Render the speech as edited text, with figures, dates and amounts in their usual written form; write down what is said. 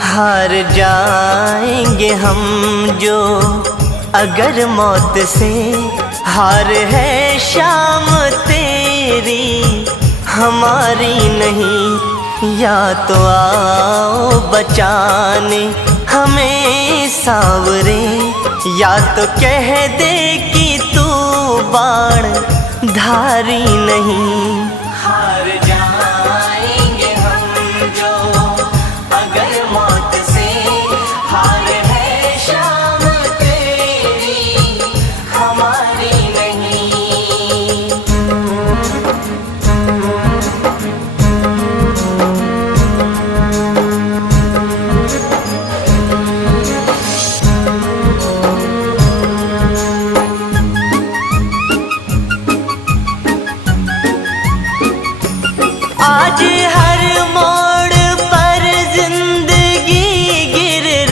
हार जाएंगे हम जो अगर मौत से, हार है शाम तेरी हमारी नहीं। या तो आओ बचाने हमें सांवरे, या तो कह दे कि तू बाण धारी नहीं।